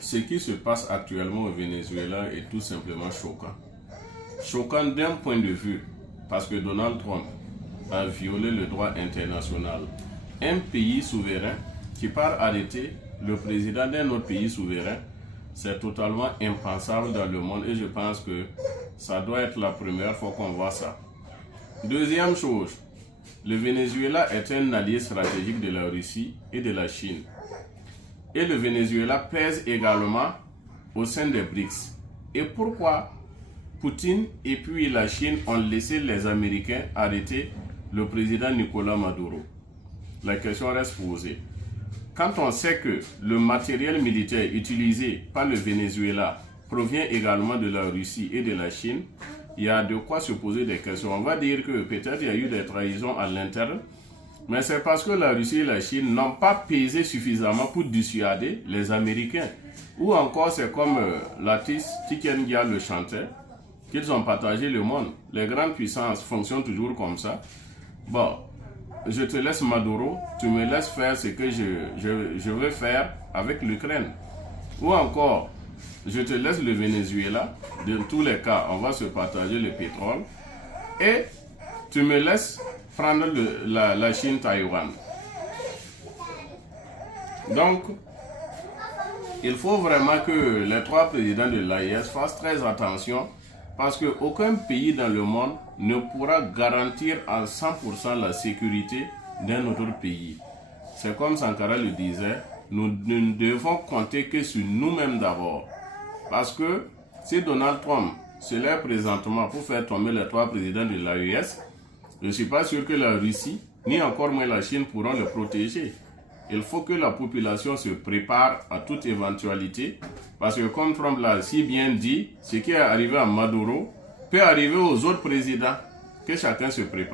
Ce qui se passe actuellement au Venezuela est tout simplement choquant. Choquant d'un point de vue, parce que Donald Trump a violé le droit international. Un pays souverain qui part arrêter le président d'un autre pays souverain, c'est totalement impensable dans le monde et je pense que ça doit être la première fois qu'on voit ça. Deuxième chose, le Venezuela est un allié stratégique de la Russie et de la Chine. Et le Venezuela pèse également au sein des BRICS. Et pourquoi Poutine et puis la Chine ont laissé les Américains arrêter le président Nicolás Maduro? La question reste posée. Quand on sait que le matériel militaire utilisé par le Venezuela provient également de la Russie et de la Chine, il y a de quoi se poser des questions. On va dire que peut-être il y a eu des trahisons à l'interne, mais c'est parce que la Russie et la Chine n'ont pas pesé suffisamment pour dissuader les Américains. Ou encore c'est comme l'artiste Tiken Jah le chantait, qu'ils ont partagé le monde. Les grandes puissances fonctionnent toujours comme ça. Bon, je te laisse Maduro, tu me laisses faire ce que je veux faire avec l'Ukraine. Ou encore, je te laisse le Venezuela, dans tous les cas, on va se partager le pétrole. Et tu me laisses prendre la Chine-Taïwan. Donc, il faut vraiment que les trois présidents de l'AES fassent très attention parce qu'aucun pays dans le monde ne pourra garantir à 100% la sécurité d'un autre pays. C'est comme Sankara le disait, nous ne devons compter que sur nous-mêmes d'abord. Parce que si Donald Trump se lève présentement pour faire tomber les trois présidents de l'AES, je ne suis pas sûr que la Russie, ni encore moins la Chine pourront le protéger. Il faut que la population se prépare à toute éventualité. Parce que comme Trump l'a si bien dit, ce qui est arrivé à Maduro peut arriver aux autres présidents. Que chacun se prépare.